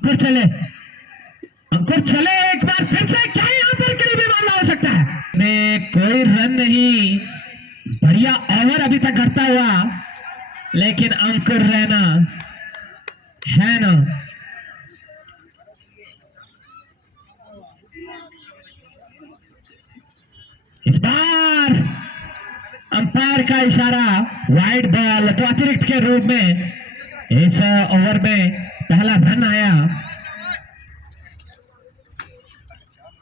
अंकुर चले, अंकुर चले एक बार फिर से, क्या यहाँ पर करीबी मामला हो सकता है? में कोई रन नहीं, बढ़िया ओवर अभी तक करता हुआ, लेकिन अंकुर रैना है ना। इस बार अंपायर का इशारा, वाइड बॉल, तो अतिरिक्त के रूप में इस ओवर में पहला रन आया।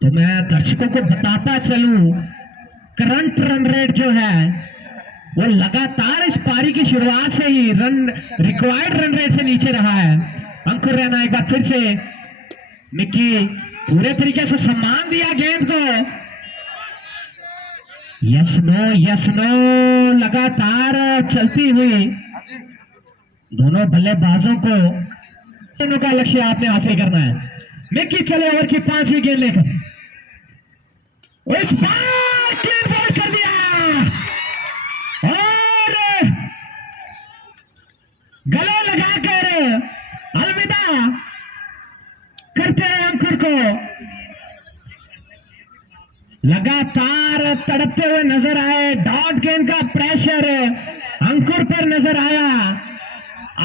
तो मैं दर्शकों को बताता चलूं, करंट रन रेट जो है वो लगातार इस पारी की शुरुआत से ही रिक्वायर्ड रन रेट से नीचे रहा है। अंकुर रैना एक बार फिर से, मिक्की पूरे तरीके से सम्मान दिया गेंद को। यस नो लगातार चलती हुई दोनों बल्लेबाजों को दोनों का लक्ष्य आपने हासिल करना है। मिक्की चले ओवर की 5वीं गेंद लेकर, इस बार क्लीन बॉल कर दिया और गले लगाकर अलविदा करते हैं अंकुर को। लगातार तड़पते हुए नजर आए, डॉट गेंद का प्रेशर अंकुर पर नजर आया।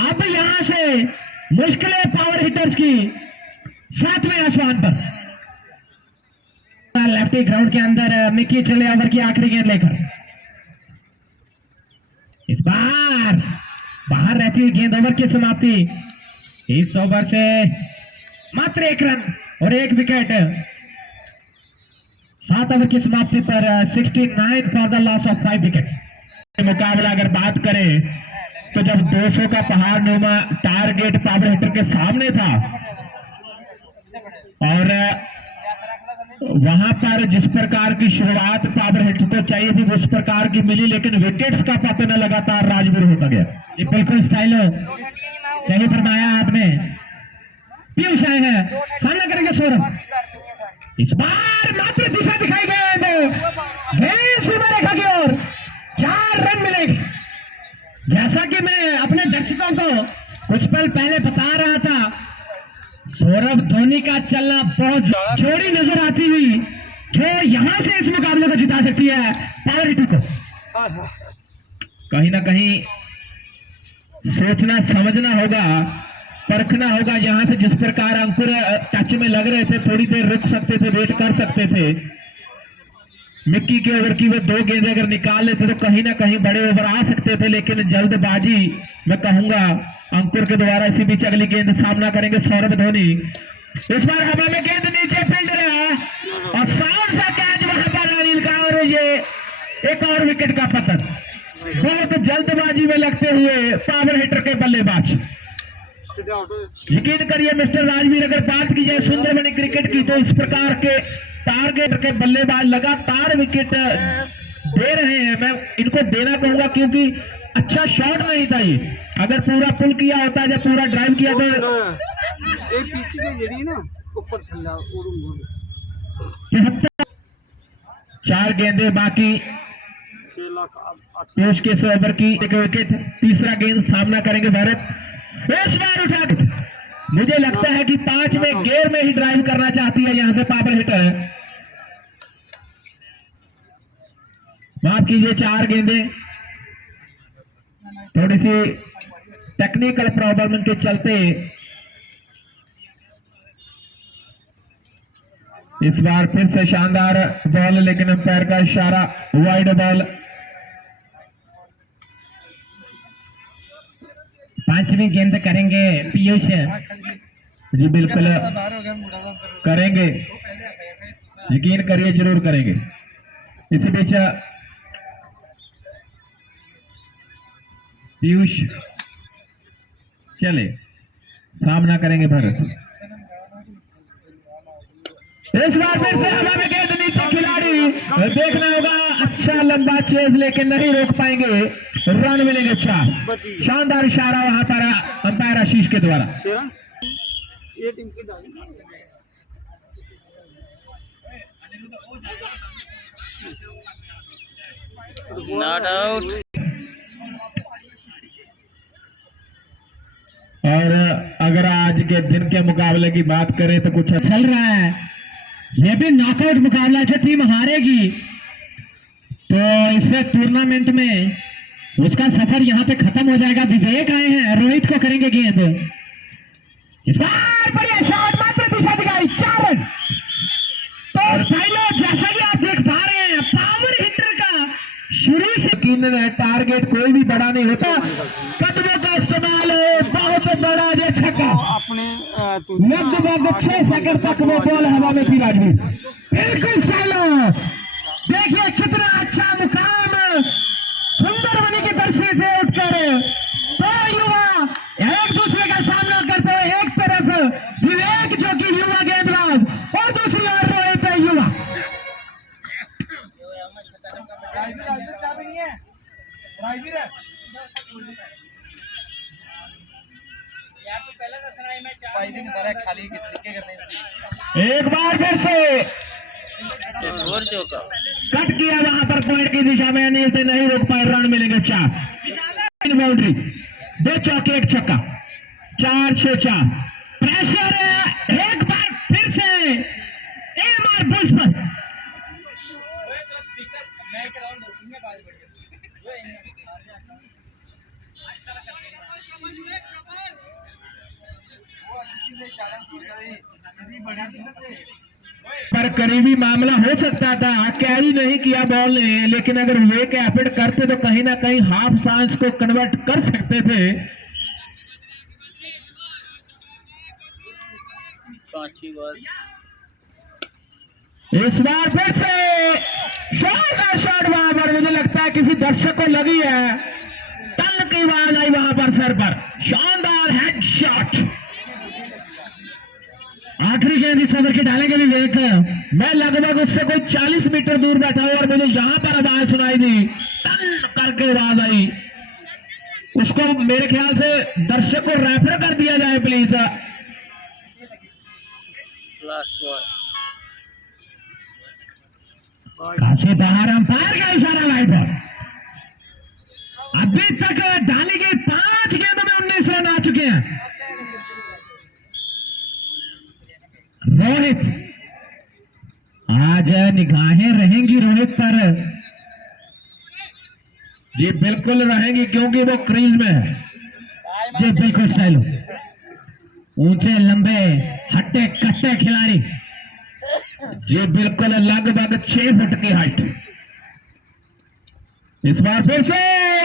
अब यहां से मुश्किलें पावर हिटर्स की 7वें आसमान पर। लेफ्टी ग्राउंड के अंदर मिक्की चले ओवर की आखिरी गेंद लेकर, इस बार बाहर रहती हुई गेंद, ओवर की समाप्ति। इस ओवर से मात्र 1 रन और 1 विकेट। 7 ओवर की समाप्ति पर 69 for the loss of 5 wicket. मुकाबला अगर बात करें तो जब 200 का पहाड़ नुमा टारगेट पावर हिटर के सामने था और वहां पर जिस प्रकार की शुरुआत पावर हिटर को चाहिए थी उस प्रकार की मिली, लेकिन विकेट्स का पतन लगातार राजवीर होता गया। ये बिल्कुल स्टाइल सही फरमाया आपने। पीयूष आए हैं, सामना करेंगे सौरभ। इस बार मात्र दिशा दिखाई गई सीमा रेखा की ओर, 4 रन मिलेंगे। जैसा कि मैं अपने दर्शकों को कुछ पल पहले बता रहा था, सौरभ धोनी का चलना बहुत जोड़ी नजर आती हुई जो यहां से इस मुकाबले को जिता सकती है पावर हिटर को। कहीं ना कहीं सोचना समझना होगा, परखना होगा। यहां से जिस प्रकार अंकुर टच में लग रहे थे, थोड़ी देर रुक सकते थे, वेट कर सकते थे। मिक्की के ओवर की वो 2 गेंदें अगर निकाल लेते तो कहीं ना कहीं बड़े ओवर आ सकते थे, लेकिन जल्दबाजी मैं कहूंगा अंकुर के द्वारा। इसी बीच अगली गेंद सामना करेंगे सौरभ धोनी। इस बार हवा में गेंद नीचे फील्ड रहा और साउंड सा कैच वहां पर अनिल का, और ये एक और विकेट का पतन। बहुत जल्दबाजी में लगते हुए पावर हिटर के बल्लेबाज। यकीन करिए मिस्टर राजवीर, अगर बात की जाए सुंदरबनी क्रिकेट की तो इस प्रकार के टारगेट के बल्लेबाज लगातार विकेट दे रहे हैं। मैं इनको देना कहूंगा क्योंकि अच्छा शॉट नहीं था ये। अगर पूरा पुल किया होता, जब पूरा ड्राइव किया तो ना 4 गेंदे बाकी पीयूष के 100 ओवर की 1 विकेट। तीसरा गेंद सामना करेंगे भारत। इस बार उठा, मुझे लगता है कि 5वें गेयर में ही ड्राइव करना चाहती है यहां से पावर हिटर। माफ कीजिए, 4 गेंदे थोड़ी सी टेक्निकल प्रॉब्लम के चलते इस बार फिर से शानदार बॉल, लेकिन अंपायर का इशारा, वाइड बॉल। 5वीं गेंद करेंगे पीयूष जी। बिल्कुल करेंगे, यकीन करिए जरूर करेंगे। इसी बीच पीयूष चले, सामना करेंगे भरत। इस बार फिर से हवा में गेंद नीचे, खिलाड़ी देखना होगा, अच्छा लंबा चेज लेकिन नहीं रोक पाएंगे, रन मिलेंगे 4। शानदार इशारा वहां पर अंपायर आशीष के द्वारा। Not out. और अगर आज के दिन के मुकाबले की बात करें तो कुछ चल रहा है, ये भी नॉकआउट मुकाबला है। जो टीम हारेगी तो इस टूर्नामेंट में उसका सफर यहाँ पे खत्म हो जाएगा। विवेक आए हैं, रोहित को करेंगे गेंद। इस बार बढ़िया शॉट, मात्र दिशा दिखाई, 4 रन। तो स्टाइलो जैसा कि आप देख पा रहे हैं, पावर हिटर का शुरू से यकीनन टारगेट कोई भी बड़ा नहीं होता, कदमों का इस्तेमाल बहुत बड़ा ये छक्का। लगभग 6 सेकंड तक वो बॉल हवा में थी राजवीर। बिल्कुल स्टाइलो, देखिए कितना अच्छा मुकाम सुंदर बनी की दर्शी से उठकर दो युवा एक दूसरे का सामना करते हुए, एक तरफ विवेक जो कि युवा गेंदबाज और दूसरी ओर रोहित युवा। एक बार फिर से कट किया वहां पर पॉइंट की दिशा में, अनिल से नहीं रोक पाए, रन मिलेंगे 4। बाउंड्री, 2 चौके 1 छक्का, 4 से 4। प्रेशर है एक बार फिर से एमआर बुश पर। पर करीबी मामला हो सकता था, कैरी नहीं किया बॉल ने, लेकिन अगर वे के एफर्ट करते तो कहीं ना कहीं हाफ चांस को कन्वर्ट कर सकते थे। 5वीं बार इस बार फिर से शॉट वहां पर, मुझे लगता है किसी दर्शक को लगी है, तन की आवाज आई वहां पर सर पर। शानदार हेडशॉट। आखिरी गेंद इस ओवर की डालेंगे विवेक। मैं लगभग उससे कोई 40 मीटर दूर बैठा हूं और मुझे यहां पर आवाज सुनाई दी, टन करके आवाज आई। उसको मेरे ख्याल से दर्शक को रेफर कर दिया जाए प्लीज। लास्ट बॉल काफी बाहर अंपायर का इशारा लाइव पर। अभी तक डाली गई 5 गेंदों में 19 रन आ चुके हैं। रोहित, आज निगाहें रहेंगी रोहित पर। जी बिल्कुल रहेंगी, क्योंकि वो क्रीज में है। जी बिल्कुल स्टाइल, ऊंचे लंबे हट्टे कट्टे खिलाड़ी। जी बिल्कुल लगभग 6 फुट की हाइट। इस बार फिर से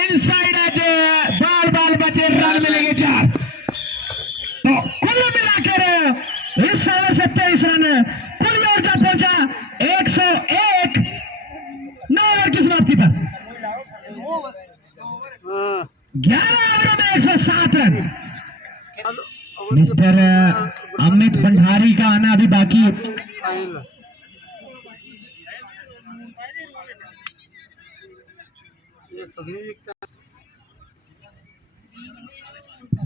इनसाइड एज, बाल बचे, रन मिलेंगे 4। तो कुल मिलाकर इस ओवर से 23 रन, पूरी ऊर्जा पहुंचा 101। 9 ओवर की समाप्ति पर 11 ओवरों में 107 रन। मिस्टर अमित भंडारी का आना अभी बाकी है।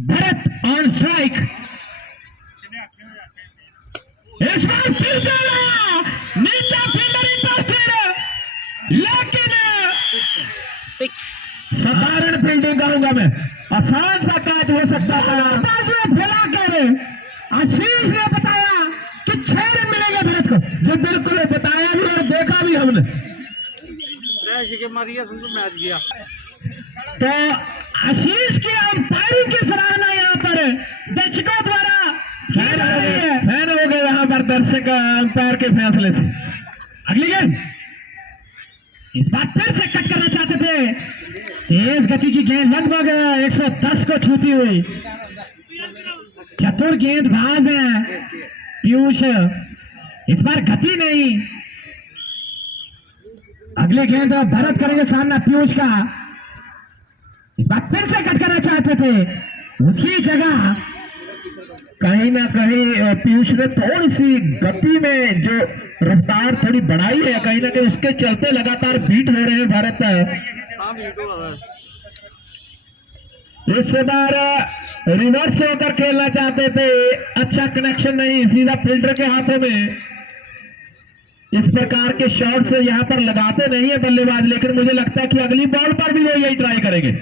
Bharat on strike. इस बार फिर से नीचा फील्डर इंटरेस्टेड, लेकिन 6 साधारण फील्डिंग कहूंगा मैं, आसान सा कैच हो सकता था। फैलाकर आशीष ने बताया कि 6 रन मिलेंगे भरत को। जो बिल्कुल बताया भी और देखा भी हमने। मैच गया तो आशीष की अंपायरिंग की सराहना यहाँ पर दर्शकों द्वारा फैन हो गए वहां पर दर्शक अंपायर के फैसले से। अगली गेंद, इस बार फिर से कट करना चाहते थे, तेज गति की गेंद लगभग 110 को छूती हुई। चतुर गेंदबाज है पीयूष, इस बार गति नहीं। अगली गेंद भरत करेंगे सामना पीयूष का। इस बार फिर से कट करना चाहते थे, उसी जगह कहीं ना कहीं पीयूष ने थोड़ी सी गति में जो रफ्तार थोड़ी बढ़ाई है, कहीं ना कहीं उसके चलते लगातार बीट हो रहे हैं भारत। इस बार रिवर्स होकर खेलना चाहते थे, अच्छा कनेक्शन नहीं, सीधा फील्डर के हाथों में। इस प्रकार के शॉट से यहां पर लगाते नहीं है बल्लेबाज, लेकिन मुझे लगता है कि अगली बॉल पर भी वो यही ट्राई करेंगे।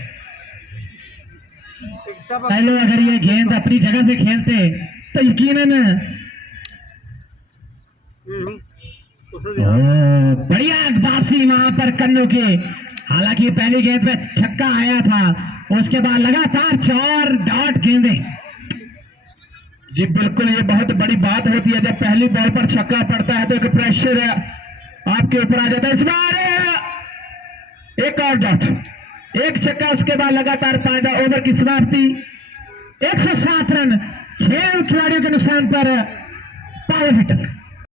पहले अगर ये गेंद अपनी जगह से खेलते तो यकीनन बढ़िया वापसी वहां पर कन्नू की। हालांकि पहली गेंद पे छक्का आया था, उसके बाद लगातार 4 डॉट गेंदें। जी बिल्कुल, ये बहुत बड़ी बात होती है जब पहली बॉल पर छक्का पड़ता है तो एक प्रेशर आपके ऊपर आ जाता है। इस बार एक और डॉट, एक छक्का, उसके बाद लगातार 5 ओवर की समाप्ति। 107 रन 6 खिलाड़ियों के नुकसान पर पावर हिटर।